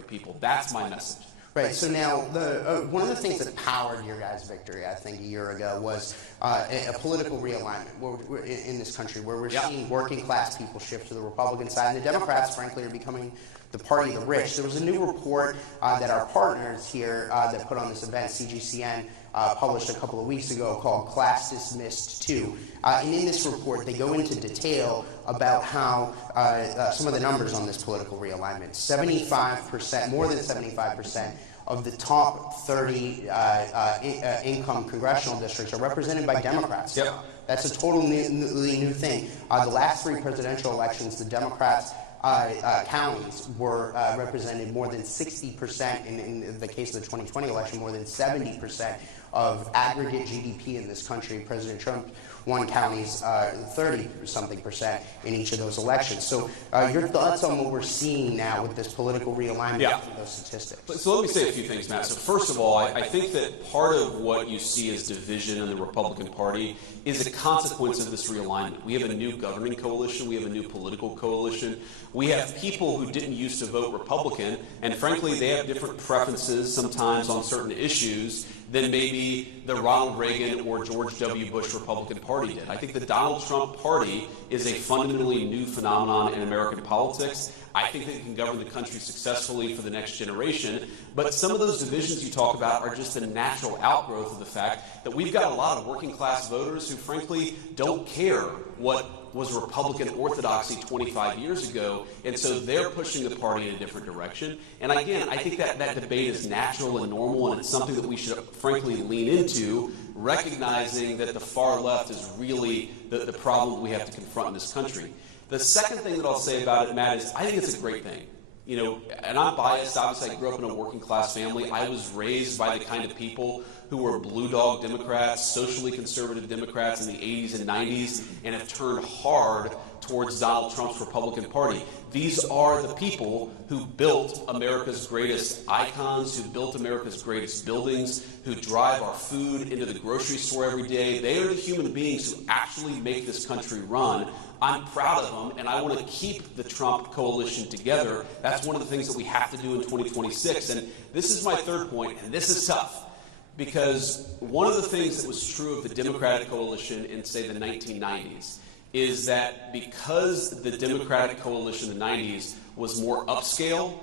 American people. That's my message. Right. So now, one of the things that powered your guys' victory, I think, a year ago was a political realignment in this country, where we're seeing working class people shift to the Republican side, and the Democrats, frankly, are becoming the party of the rich. There was a new report that our partners here that put on this event, CGCN, published a couple of weeks ago called Class Dismissed 2. And in this report, they go into detail about how some of the numbers on this political realignment. 75%, more than 75% of the top 30 income congressional districts are represented by Democrats. Yep. That's a totally new thing. The last 3 presidential elections, the Democrats counties were represented more than 60%, in the case of the 2020 election, more than 70% of aggregate GDP in this country. President Trump won counties 30-something% in each of those elections. So your thoughts on what we're seeing now with this political realignment through those statistics? So let me say a few things, Matt. So first of all, I think that part of what you see as division in the Republican Party is a consequence of this realignment. We have a new governing coalition. We have a new political coalition. We have people who didn't used to vote Republican, and frankly, they have different preferences sometimes on certain issues than maybe the Ronald Reagan or George W. Bush Republican Party did. I think the Donald Trump Party is a fundamentally new phenomenon in American politics. I think that it can govern the country successfully for the next generation. But some of those divisions you talk about are just a natural outgrowth of the fact that we've got a lot of working class voters who frankly don't care what was Republican orthodoxy 25 years ago, and so they're pushing the party in a different direction. And again, I think that debate is natural and normal, and it's something that we should frankly lean into, recognizing that the far left is really the problem we have to confront in this country. The second thing that I'll say about it, Matt, is I think it's a great thing. You know, and I'm biased. Obviously, I grew up in a working class family. I was raised by the kind of people who were blue dog Democrats, socially conservative Democrats in the 80s and 90s, and have turned hard towards Donald Trump's Republican Party. These are the people who built America's greatest icons, who built America's greatest buildings, who drive our food into the grocery store every day. They are the human beings who actually make this country run. I'm proud of them, and I want to keep the Trump coalition together. That's one of the things that we have to do in 2026. And this is my third point, and this is tough, because one of the things that was true of the Democratic coalition in, say, the 1990s is that because the Democratic coalition in the 90s was more upscale,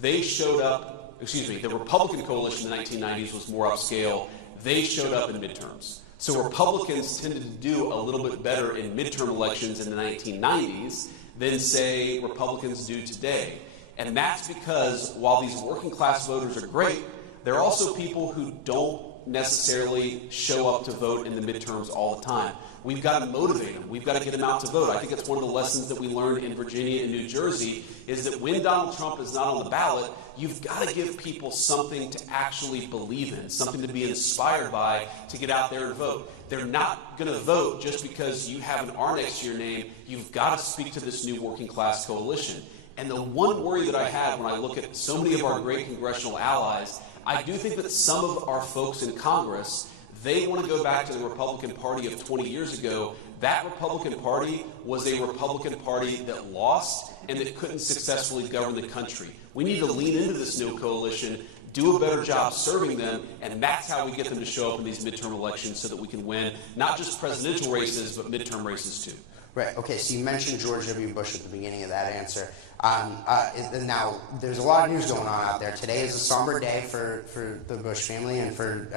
they showed up, the Republican coalition in the 1990s was more upscale, they showed up in midterms. So Republicans tended to do a little bit better in midterm elections in the 1990s than, say, Republicans do today. And that's because while these working class voters are great, there are also people who don't necessarily show up to vote in the midterms all the time. We've got to motivate them. We've got to get them out to vote. I think that's one of the lessons that we learned in Virginia and New Jersey is that when Donald Trump is not on the ballot, you've got to give people something to actually believe in, something to be inspired by to get out there and vote. They're not going to vote just because you have an R next to your name. You've got to speak to this new working class coalition. And the one worry that I have when I look at so many of our great congressional allies, I do think that some of our folks in Congress, they want to go back to the Republican Party of 20 years ago. That Republican Party was a Republican Party that lost and that couldn't successfully govern the country. We need to lean into this new coalition, do a better job serving them, and that's how we get them to show up in these midterm elections so that we can win not just presidential races, but midterm races too. Right. Okay. So you mentioned George W. Bush at the beginning of that answer. Now, there's a lot of news going on out there. Today is a somber day for the Bush family and for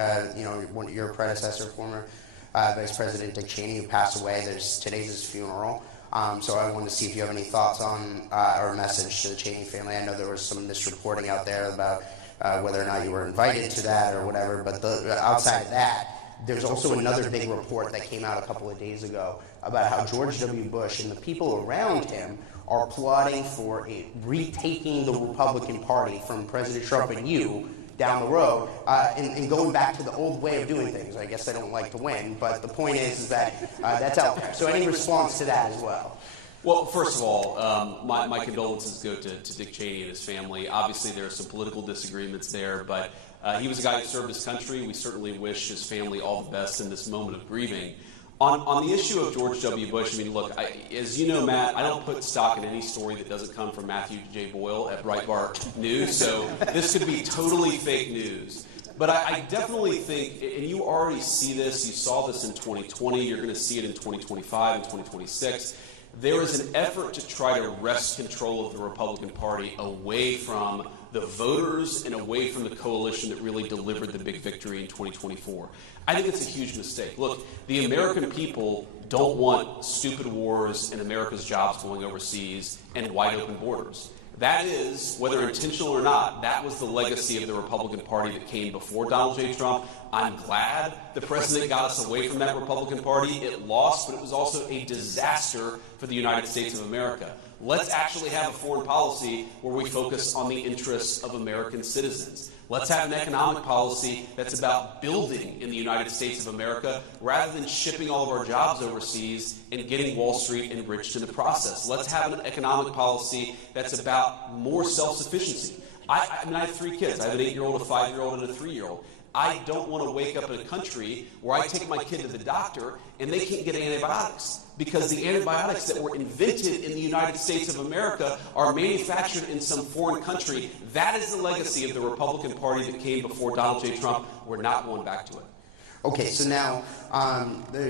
your predecessor, former Vice President Dick Cheney, who passed away. Today's his funeral. So I wanted to see if you have any thoughts on or message to the Cheney family. I know there was some misreporting out there about whether or not you were invited to that or whatever. But outside of that, there's also another big report that came out a couple of days ago about how George W. Bush and the people around him are plotting for retaking the Republican Party from President Trump and you down the road and going back to the old way of doing things. I guess they don't like to win, but the point is that that's out there. So any response to that as well? Well, first of all, my condolences go to Dick Cheney and his family. Obviously, there are some political disagreements there, but he was a guy who served his country. We certainly wish his family all the best in this moment of grieving. On the issue of George W. Bush, I mean, look, as you know, Matt, I don't put stock in any story that doesn't come from Matthew J. Boyle at Breitbart News, so this could be totally fake news. But I definitely think, and you already see this, you saw this in 2020, you're going to see it in 2025 and 2026, there is an effort to try to wrest control of the Republican Party away from the voters and away from the coalition that really delivered the big victory in 2024. I think it's a huge mistake. Look, the American people don't want stupid wars and America's jobs going overseas and wide open borders. That is, whether intentional or not, that was the legacy of the Republican Party that came before Donald J. Trump. I'm glad the president got us away from that Republican Party. It lost, but it was also a disaster for the United States of America. Let's actually have a foreign policy where we focus on the interests of American citizens. Let's have an economic policy that's about building in the United States of America rather than shipping all of our jobs overseas and getting Wall Street enriched in the process. Let's have an economic policy that's about more self-sufficiency. I mean, I have 3 kids. I have an 8-year-old, a 5-year-old, and a 3-year-old. I don't want to wake up in a country where I take my kid to the doctor and they can't get antibiotics because the antibiotics that were invented in the United States of America are manufactured in some foreign country. That is the legacy of the Republican Party that came before Donald J. Trump. We're not going back to it. Okay, so now